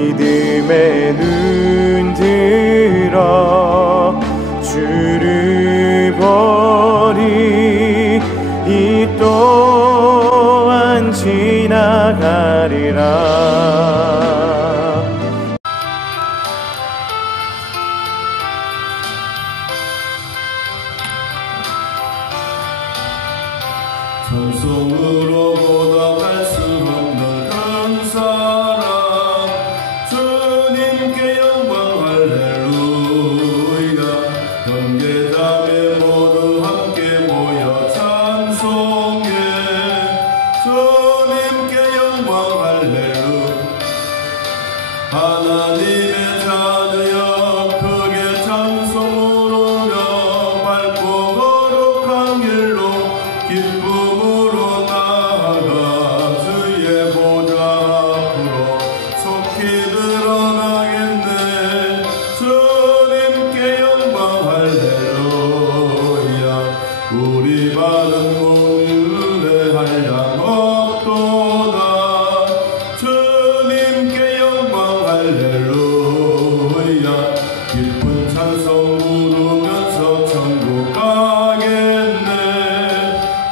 믿음의 눈 들어 주를 보리. 이 또한 지나가리라. 찬송으로 보답할 수 없는 큰 사랑, 주님께 영광 할렐루야. 형제자매 모두 함께 모여 찬송해. 주님께 영광 할렐루야. 하나님의 자녀여 크게 찬송 부르며 밝고 거룩한 길로 기쁨으로 나아가 주의 보좌 앞으로 속히 들어가겠네. 주님께 영광 할렐루야. 우리 바른 몸을 한량 없도다. 주님께 영광 할렐루야. 기쁜 찬송 부르면서 천국 가겠네.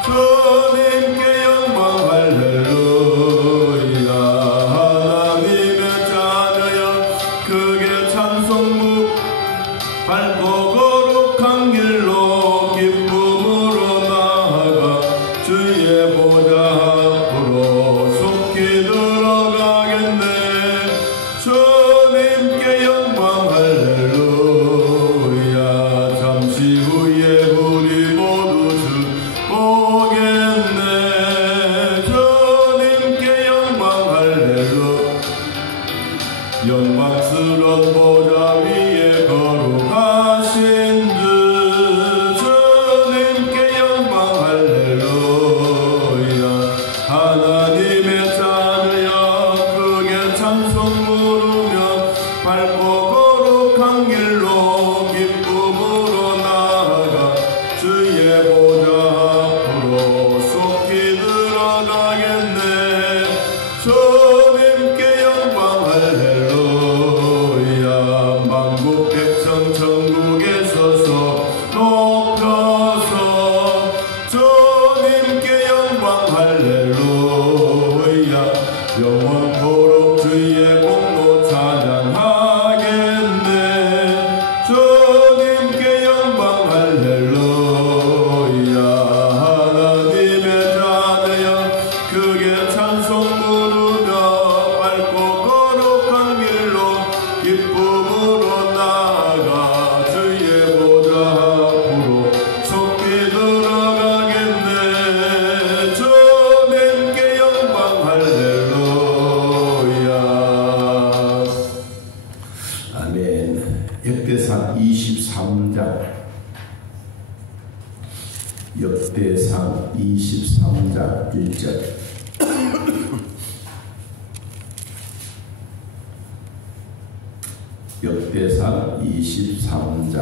주님께 영광 할렐루야. 하나님의 자녀여 크게 찬송 밝고 거룩한 길로 기쁨으로 나아가 주의 보좌 앞으로 속히 들어가겠네. 주님께 영광 할렐루야. 잠시 후에 우리 모두 주 보겠네. 주님께 영광 할렐루야. 영광스러운 보좌 위에 거룩하신 주 주님께 영광 할렐루야. 하나님의 자녀여 크게 찬송 부르며 밝고 거룩한 길로 기쁨으로 나아가 주의 보좌 앞으로 속히 들어가겠네. 주님께 영광 할렐루야. 만국 백성 천국에 서서 높여서 주님께 영광 할렐루야. 영원토록 주의 공로 찬양하겠네. 주님께 영광 할렐루야. 하나님의 자녀여 크게 찬송 부르며 밝고 거룩한 길로 기쁨으로 나아가 주의 보좌 앞으로 속히 들어가겠네. 주님께 영광 할렐루야. 아멘. 역대상 23장 역대상 23장 1절. 역대상 23장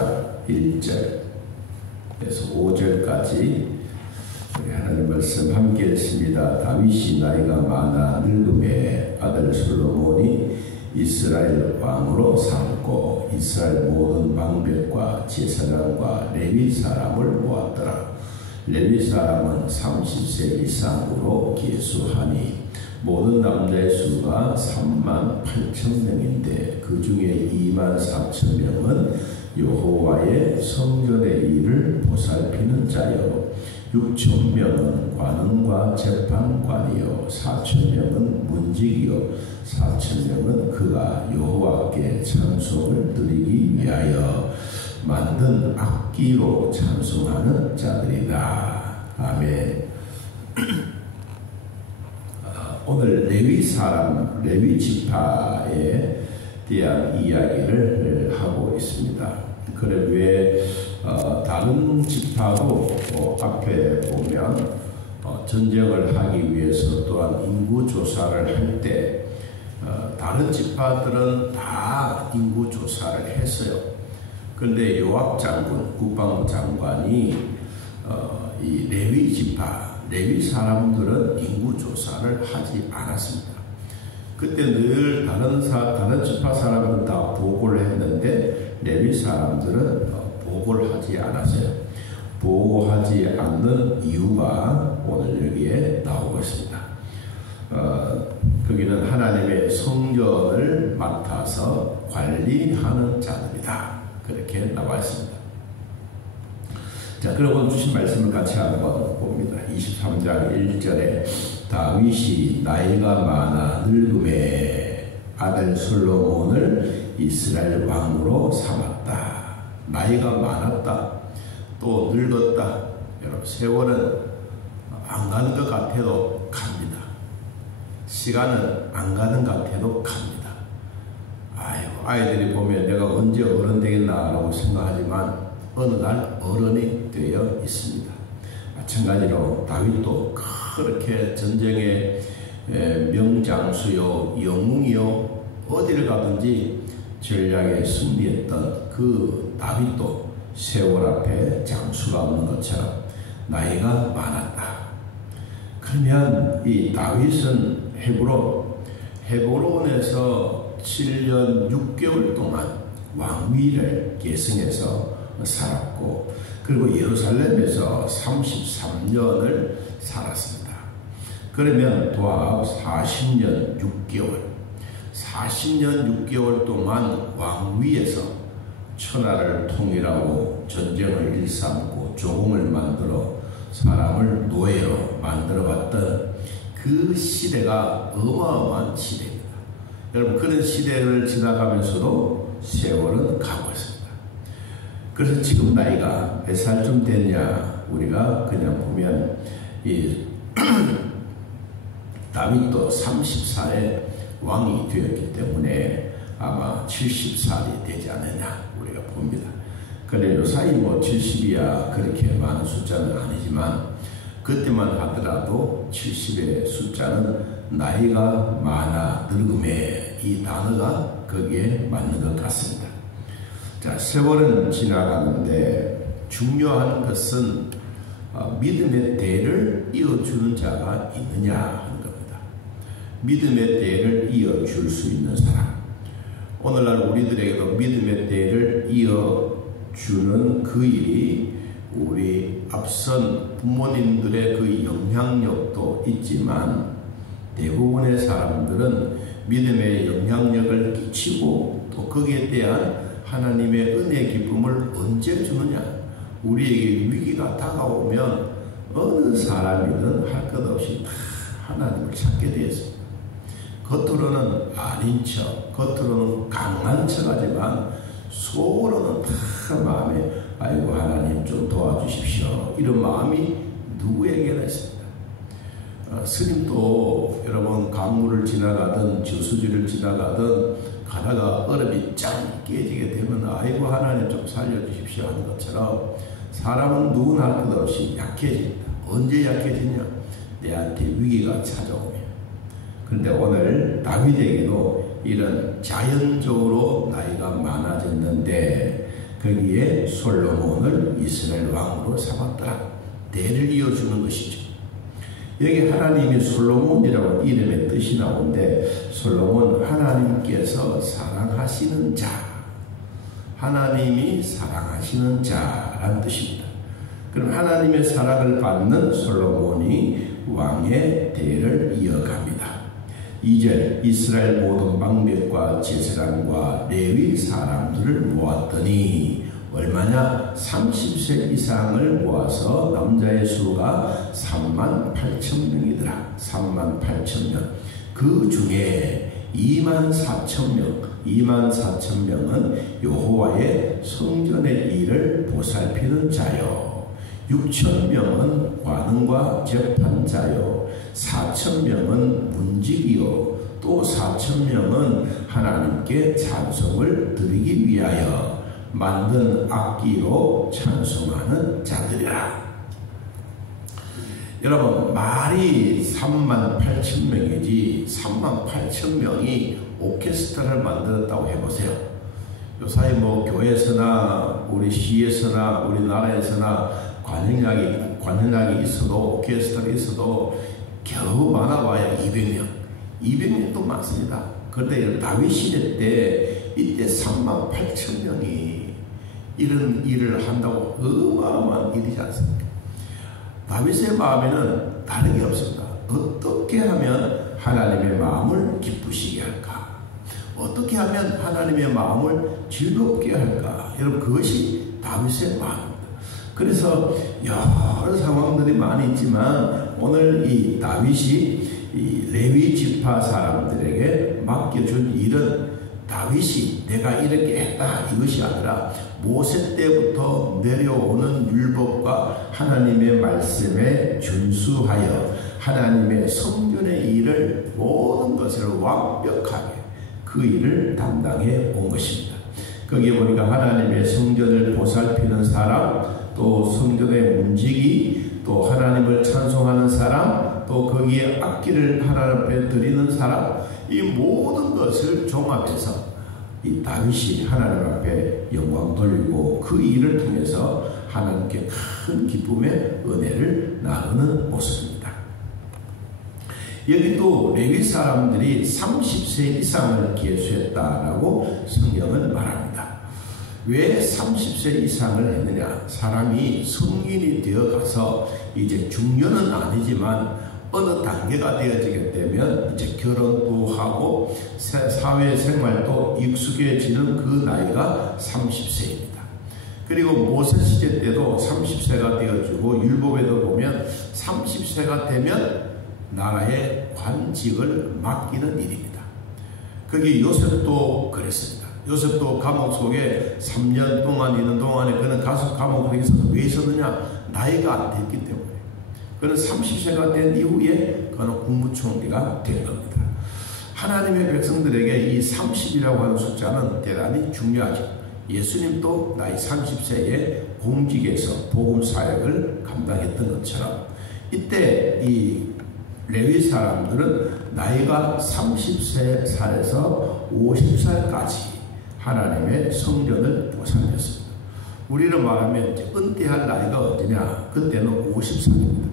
1절에서 5절까지 우리 하나님 말씀 함께 했습니다. 다윗이 나이가 많아 늙음에 아들 솔로몬이 이스라엘 왕으로 삼고 이스라엘 모든 방백과 제사장과 레위 사람을 모았더라. 레위 사람은 30세 이상으로 계수하니 모든 남자의 수가 38,000명인데 그 중에 24,000명은 여호와의 성전의 일을 보살피는 자요 6,000명은 관원과 재판관이요 4,000명은 문직이요 4,000명은 그가 여호와께 찬송을 드리기 위하여 만든 악기로 찬송하는 자들이다. 아멘. 오늘 레위 사람, 레위 지파에 대한 이야기를 하고 있습니다. 그래 왜 다른 지파도 앞에 보면 전쟁을 하기 위해서 또한 인구 조사를 할 때 다른 지파들은 다 인구 조사를 했어요. 그런데 요압 장군, 국방부 장관이 이 레위 지파, 레위 사람들은 인구 조사를 하지 않았습니다. 그때 늘 다른 지파 사람들은 다 보고를 했는데 레위 사람들은 보고를 하지 않았어요. 보고하지 않는 이유가 오늘 여기에 나오고 있습니다. 거기는 하나님의 성전을 맡아서 관리하는 자들이다. 그렇게 나와 있습니다. 자, 그러면 주신 말씀을 같이 한번 봅니다. 23장 1절에 다윗이 나이가 많아 늙음에 아들 솔로몬을 이스라엘 왕으로 삼았다. 나이가 많았다. 또 늙었다. 여러분, 세월은 안 가는 것 같아도 갑니다. 시간은 안 가는 것 같아도 갑니다. 아이고, 아이들이 보면 내가 언제 어른 되겠나라고 생각하지만 어느 날 어른이 되어 있습니다. 마찬가지로 다윗도 그렇게 전쟁의 명장수요, 영웅이요, 어디를 가든지 전략에 승리했던 그 다윗도 세월 앞에 장수가 없는 것처럼 나이가 많았다. 그러면 이 다윗은 헤브론에서 7년 6개월 동안 왕위를 계승해서 살았고, 그리고 예루살렘에서 33년을 살았습니다. 그러면 도합 40년 6개월 동안 왕위에서 천하를 통일하고 전쟁을 일삼고 조공을 만들어 사람을 노예로 만들어봤던 그 시대가 어마어마한 시대입니다. 여러분, 그런 시대를 지나가면서도 세월은 가고 있습니다. 그래서 지금 나이가 몇 살쯤 됐냐, 우리가 그냥 보면 이 다윗도 30살에 왕이 되었기 때문에 아마 70살이 되지 않느냐 우리가 봅니다. 그런데 요사이 70이야 그렇게 많은 숫자는 아니지만 그때만 하더라도 70의 숫자는 나이가 많아 늙음에 이 단어가 거기에 맞는 것 같습니다. 자, 세월은 지나가는데 중요한 것은 믿음의 대를 이어주는 자가 있느냐 하는 겁니다. 믿음의 대를 이어줄 수 있는 사람. 오늘날 우리들에게도 믿음의 대를 이어주는 그 일이 우리 앞선 부모님들의 그 영향력도 있지만 대부분의 사람들은 믿음의 영향력을 끼치고 또 거기에 대한 하나님의 은혜 기쁨을 언제 주느냐. 우리에게 위기가 다가오면 어느 사람이든 할 것 없이 다 하나님을 찾게 되었습니다. 겉으로는 아닌 척, 겉으로는 강한 척 하지만 속으로는 다 마음에 아이고 하나님 좀 도와주십시오. 이런 마음이 누구에게나 있습니다. 스님도 여러분 강물을 지나가든 저수지를 지나가든 가다가 얼음이 짱 깨지게 되면 아이고 하나님 좀 살려주십시오 하는 것처럼 사람은 누구나 할 것 없이 약해집니다. 언제 약해지냐? 내한테 위기가 찾아오면. 그런데 오늘 다윗에게도 이런 자연적으로 나이가 많아졌는데 거기에 솔로몬을 이스라엘 왕으로 삼았더라. 대를 이어주는 것이죠. 여기 하나님이 솔로몬이라고 이름의 뜻이 나오는데 솔로몬 하나님께서 사랑하시는 자, 하나님이 사랑하시는 자라는 뜻입니다. 그럼 하나님의 사랑을 받는 솔로몬이 왕의 대를 이어갑니다. 2절 이스라엘 모든 방백과 제사장과 레위 사람들을 모았더니 얼마냐? 30세 이상을 모아서 남자의 수가 38,000명이더라. 38,000명. 그 중에 24,000명은 여호와의 성전의 일을 보살피는 자요. 6,000명은 관원과 재판자요. 4,000명은 문지기요. 또 4,000명은 하나님께 찬송을 드리기 위하여 만든 악기로 찬송하는 자들이라. 여러분, 말이 38,000명이지 38,000명이 오케스트라를 만들었다고 해보세요. 요사이 교회에서나 우리 시에서나 우리나라에서나 관현악이 있어도 오케스트라가 있어도 겨우 많아봐야 200명, 200명도 많습니다. 그런데 다윗 시대 때 이때 38,000명이 이런 일을 한다고 어마어마한 일이지 않습니까? 다윗의 마음에는 다른 게 없습니다. 어떻게 하면 하나님의 마음을 기쁘시게 할까? 어떻게 하면 하나님의 마음을 즐겁게 할까? 여러분, 그것이 다윗의 마음입니다. 그래서 여러 상황들이 많이 있지만 오늘 이 다윗이 이 레위 지파 사람들에게 맡겨준 일은 다윗이 내가 이렇게 했다 이것이 아니라 모세 때부터 내려오는 율법과 하나님의 말씀에 준수하여 하나님의 성전의 일을 모든 것을 완벽하게 그 일을 담당해 온 것입니다. 거기에 보니까 하나님의 성전을 보살피는 사람, 또 성전의 문지기, 또 하나님을 찬송하는 사람, 또 거기에 악기를 하나님 앞에 드리는 사람, 이 모든 것을 종합해서 이 다윗이 하나님 앞에 영광 돌리고 그 일을 통해서 하나님께 큰 기쁨의 은혜를 나누는 모습입니다. 여기 또 레위 사람들이 30세 이상을 계수했다라고 성경은 말합니다. 왜 30세 이상을 했느냐? 사람이 성인이 되어가서 이제 중년은 아니지만 어느 단계가 되어지게 되면 이제 결혼도 하고 사회생활도 익숙해지는 그 나이가 30세입니다. 그리고 모세 시대 때도 30세가 되어지고 율법에도 보면 30세가 되면 나라의 관직을 맡기는 일입니다. 거기 요셉도 그랬습니다. 요셉도 감옥 속에 3년 동안 있는 동안에 그는 감옥 속에 있어서 왜 있었느냐? 나이가 안 됐기 때문에. 그는 30세가 된 이후에 그는 국무총리가 된 겁니다. 하나님의 백성들에게 이 30이라고 하는 숫자는 대단히 중요하죠. 예수님도 나이 30세에 공직에서 복음 사역을 감당했던 것처럼 이때 이 레위 사람들은 나이가 30살에서 50살까지 하나님의 성전을 보살폈습니다. 우리로 말하면 은퇴할 나이가 어디냐? 그때는 50살입니다.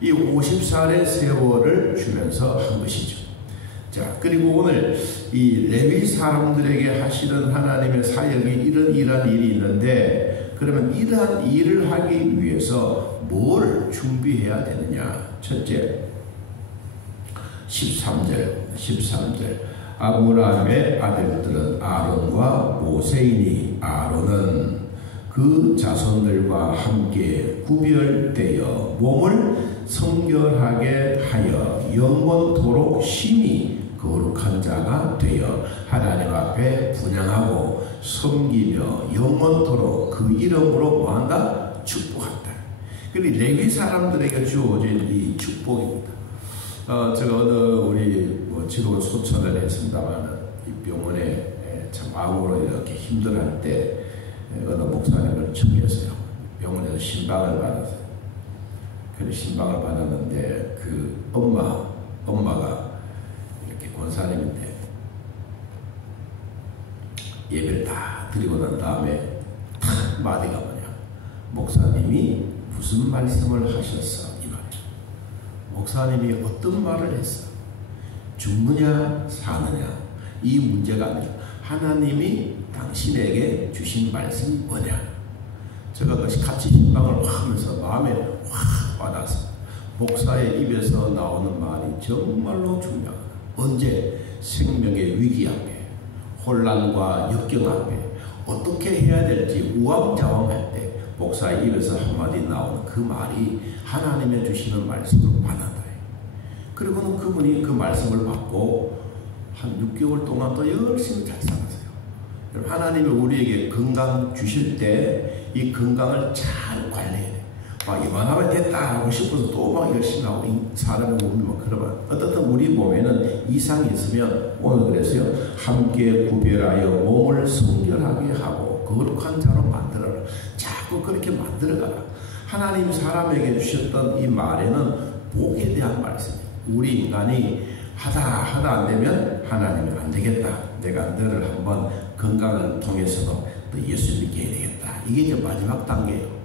이 50살의 세월을 주면서 한 것이죠. 자, 그리고 오늘 이 레위 사람들에게 하시는 하나님의 사역이 이러한 일이 있는데, 그러면 이러한 일을 하기 위해서 뭘 준비해야 되느냐? 첫째, 13절 아므람의 아들들은 아론과 모세이니 아론은 그 자손들과 함께 구별되어 몸을 성결하게 하여 영원토록 심히 거룩한 자가 되어 하나님 앞에 분향하고 섬기며 영원토록 그 이름으로 뭐한다? 축복한다. 그리고 레위 사람들에게 주어진 이 축복입니다. 제가 우리 지금 소천을 했습니다만 이 병원에 참 암으로 이렇게 힘들어할 때 어느 목사님을 청했어요. 병원에서 신방을 받았어요. 그래서 신방을 받았는데 그 엄마가 이렇게 권사님인데 예배를 다 드리고 난 다음에 탁 마디가 뭐냐? 목사님이 무슨 말씀을 하셨어? 이 말이에요. 목사님이 어떤 말을 했어? 죽느냐 사느냐 이 문제가 아니라 하나님이 당신에게 주신 말씀이 뭐냐? 제가 같이 신방을 하면서 마음에 확 와닿았어요. 목사의 입에서 나오는 말이 정말로 중요하다. 언제? 생명의 위기 앞에, 혼란과 역경 앞에 어떻게 해야 될지 우왕좌왕할 때 목사의 입에서 한마디 나오는 그 말이 하나님의 주시는 말씀을 받았다. 그리고는 그분이 그 말씀을 받고 한 6개월 동안 또 열심히 잘 살았어요. 하나님이 우리에게 건강 주실 때 이 건강을 잘 관리해야 돼. 이만하면 됐다라고 싶어서 또 막 열심히 하고 사람의 몸이 막 그러면 어떻든 우리 몸에는 이상이 있으면 오늘 그랬어요. 함께 구별하여 몸을 성결하게 하고 거룩한 자로 만들어라. 자꾸 그렇게 만들어가라. 하나님이 사람에게 주셨던 이 말에는 복에 대한 말씀이에요. 우리 인간이 하다 안 되면 하나님은 안 되겠다. 내가 너를 한번 건강을 통해서도 또 예수 믿게 해야 되겠다. 이게 이제 마지막 단계예요.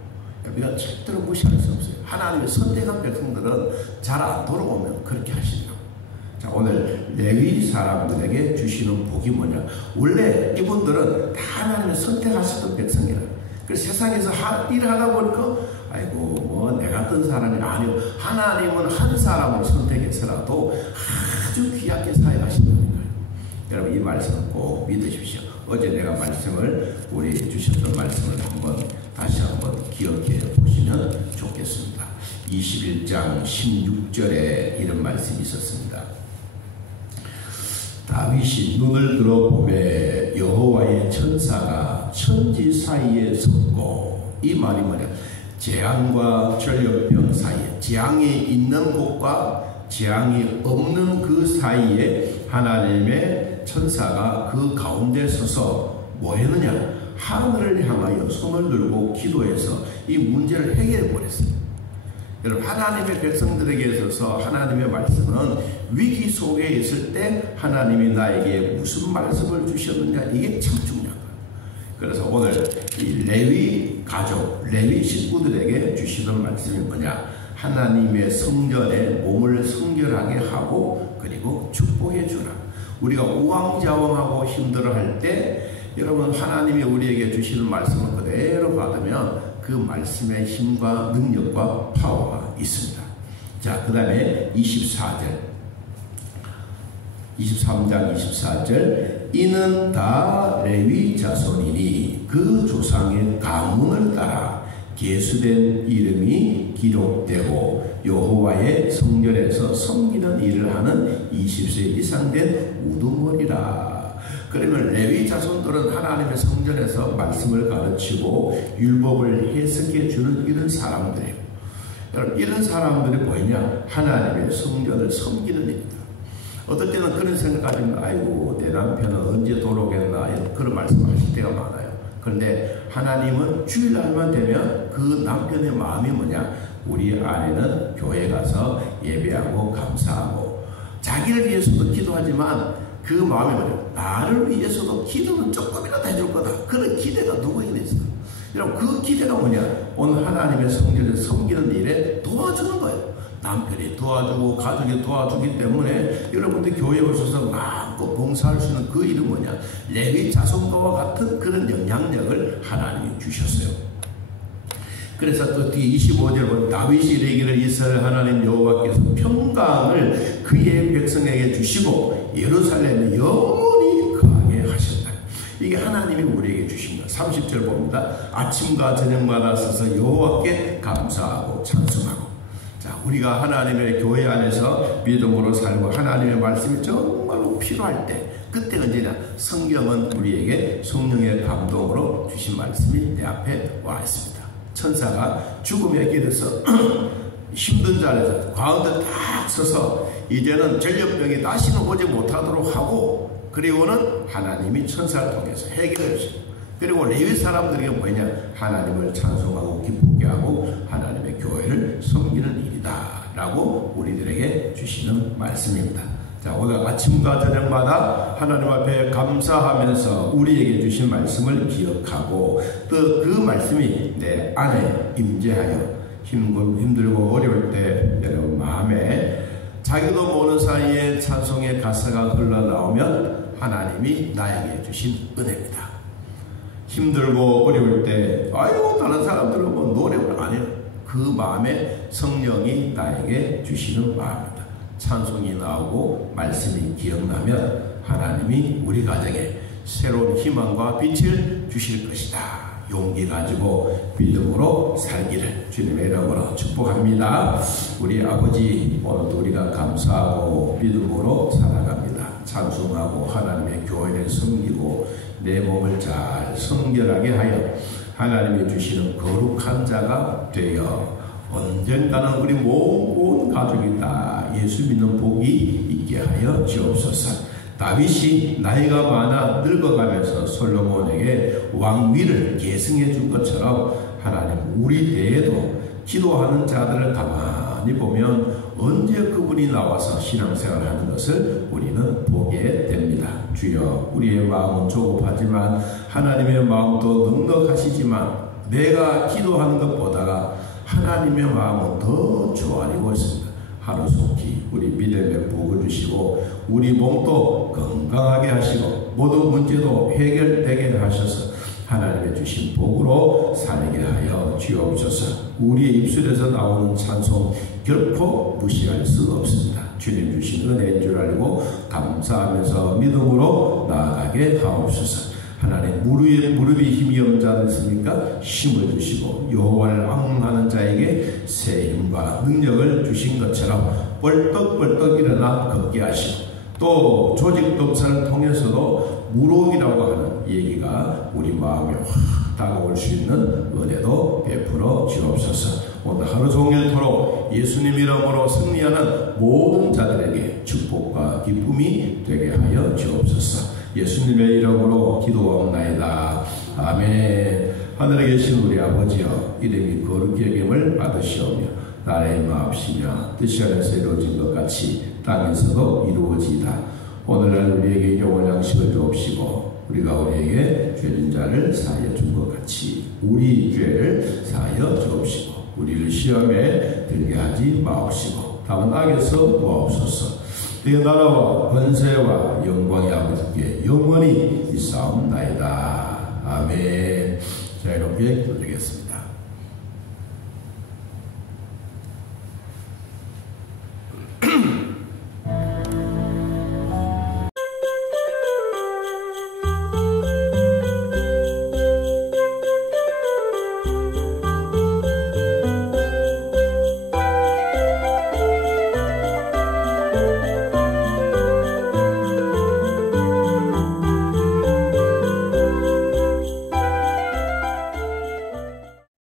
우리가 절대로 무시할 수 없어요. 하나님의 선택한 백성들은 잘 안 돌아오면 그렇게 하시더라고요. 자, 오늘 레위 사람들에게 주시는 복이 뭐냐? 원래 이분들은 다 하나님의 선택하셨던 백성이라. 그래서 세상에서 일하다 보니까 아이고 뭐 내 같은 사람이 아니요. 하나님은 한 사람을 선택해서라도 아주 귀하게 사용하신다는 거예요. 여러분 이 말씀을 꼭 믿으십시오. 어제 내가 말씀을 우리 주셨던 말씀을 다시 한번 기억해 보시면 좋겠습니다. 21장 16절에 이런 말씀이 있었습니다. 다윗이 눈을 들어보매 여호와의 천사가 천지 사이에 섰고, 이 말이 뭐냐? 재앙과 전염병 사이에, 재앙이 있는 곳과 재앙이 없는 그 사이에 하나님의 천사가 그 가운데 서서 뭐 했느냐? 하늘을 향하여 손을 들고 기도해서 이 문제를 해결해 버렸어요. 여러분, 하나님의 백성들에게 있어서 하나님의 말씀은 위기 속에 있을 때 하나님이 나에게 무슨 말씀을 주셨느냐, 이게 참 중요한 거예요. 그래서 오늘 이 레위 가족, 레위 식구들에게 주시는 말씀이 뭐냐? 하나님의 성전에 몸을 성결하게 하고 그리고 축복해 주라. 우리가 우왕좌왕하고 힘들어할 때 여러분, 하나님이 우리에게 주시는 말씀을 그대로 받으면 그 말씀의 힘과 능력과 파워가 있습니다. 자, 그 다음에 23장 24절, 이는 다 레위 자손이니 그 조상의 가문을 따라 계수된 이름이 기록되고 여호와의 성전에서 섬기는 일을 하는 20세 이상 된 우두머리라. 그러면 레위 자손들은 하나님의 성전에서 말씀을 가르치고 율법을 해석해 주는 이런 사람들이에요. 여러분, 이런 사람들이 뭐냐? 하나님의 성전을 섬기는 일입니다. 어떨 때는 그런 생각하지만 아이고 내 남편은 언제 돌아오겠나, 그런 말씀하실 때가 많아요. 그런데 하나님은 주일날만 되면 그 남편의 마음이 뭐냐? 우리 아내는 교회 가서 예배하고 감사하고 자기를 위해서도 기도하지만 그 마음이 뭐냐? 나를 위해서도 기도는 조금이라도 해줄 거다. 그런 기대가 누구에게 있어? 여러분, 그 기대가 뭐냐? 오늘 하나님의 성전을 섬기는 일에 도와주는 거예요. 남편이 도와주고 가족이 도와주기 때문에 여러분들 교회에 오셔서 마음껏 봉사할 수 있는 그 일은 뭐냐? 레위 자손과 같은 그런 영향력을 하나님이 주셨어요. 그래서 또 뒤 25절 보면 다윗이 이르기를 이스라엘 하나님 여호와께서 평강을 그의 백성에게 주시고 예루살렘에 영원히 거하게 하셨다. 이게 하나님이 우리에게 주신 것. 30절 봅니다. 아침과 저녁마다 서서 여호와께 감사하고 찬송하고. 자, 우리가 하나님의 교회 안에서 믿음으로 살고 하나님의 말씀이 정말로 필요할 때, 그때 언제냐? 성경은 우리에게 성령의 감동으로 주신 말씀이 내 앞에 와 있습니다. 천사가 죽음의 길에서 힘든 자리에서 가운데 딱 서서 이제는 전염병이 다시는 오지 못하도록 하고, 그리고는 하나님이 천사를 통해서 해결해 주시고, 그리고 레위 사람들에게 뭐냐? 하나님을 찬송하고 기쁘게 하고 하나님의 교회를 섬기는 일이다 라고 우리들에게 주시는 말씀입니다. 자, 오늘 아침과 저녁마다 하나님 앞에 감사하면서 우리에게 주신 말씀을 기억하고 또 그 말씀이 내 안에 임재하여 힘들고 어려울 때 여러분 마음에 자기도 모르는 사이에 찬송의 가사가 흘러나오면 하나님이 나에게 주신 은혜입니다. 힘들고 어려울 때 아이고 다른 사람들은 뭐 노력을 안 해요. 그 마음에 성령이 나에게 주시는 마음입니다. 찬송이 나오고 말씀이 기억나면 하나님이 우리 가정에 새로운 희망과 빛을 주실 것이다. 용기 가지고 믿음으로 살기를 주님의 이름으로 축복합니다. 우리 아버지, 오늘도 우리가 감사하고 믿음으로 살아갑니다. 찬송하고 하나님의 교회를 섬기고 내 몸을 잘 성결하게 하여 하나님이 주시는 거룩한 자가 되어 언젠가는 우리 모든 가족이 다 예수 믿는 복이 있게 하여 주옵소서. 다윗이 나이가 많아 늙어가면서 솔로몬에게 왕위를 계승해 준 것처럼 하나님 우리 때에도 기도하는 자들을 가만히 보면 언제 그분이 나와서 신앙생활을 하는 것을 우리는 보게 됩니다. 주여, 우리의 마음은 조급하지만 하나님의 마음도 넉넉하시지만 내가 기도하는 것보다가 하나님의 마음은 더 좋아지고 있습니다. 하루속히 우리 믿음의 복을 주시고 우리 몸도 건강하게 하시고 모든 문제도 해결되게 하셔서 하나님의 주신 복으로 살게 하여 주옵소서. 우리의 입술에서 나오는 찬송 결코 무시할 수 없습니다. 주님 주신 은혜인 줄 알고 감사하면서 믿음으로 나아가게 하옵소서. 하나님 무릎이 힘이 없는 자들 있습니까? 힘을 주시고 여호와를 악망하는 자에게 새 힘과 능력을 주신 것처럼 벌떡벌떡 일어나 걷게 하시고 또 조직동사를 통해서도 무록이라고 하는 얘기가 우리 마음에 확 다가올 수 있는 은혜도 베풀어 주옵소서. 오늘 하루 종일토록 예수님 이름으로 승리하는 모든 자들에게 축복과 기쁨이 되게 하여 주옵소서. 예수님의 이름으로 기도하옵나이다. 아멘. 하늘에 계신 우리 아버지여, 이름이 거룩히 여김을 받으시오며 나라의 마옵시며 뜻이 하늘에서 이루어진 것 같이 땅에서도 이루어지이다. 오늘날 우리에게 일용할 양식을 주옵시고 우리가 우리에게 죄진 자를 사하여 준 것 같이 우리 죄를 사하여 주옵시고 우리를 시험에 들게 하지 마옵시고 다만 악에서 도와옵소서. 네 나라와 권세와 영광이 아버지께 영원히 있사옵나이다. 아멘. 자, 이렇게 기도드리겠습니다.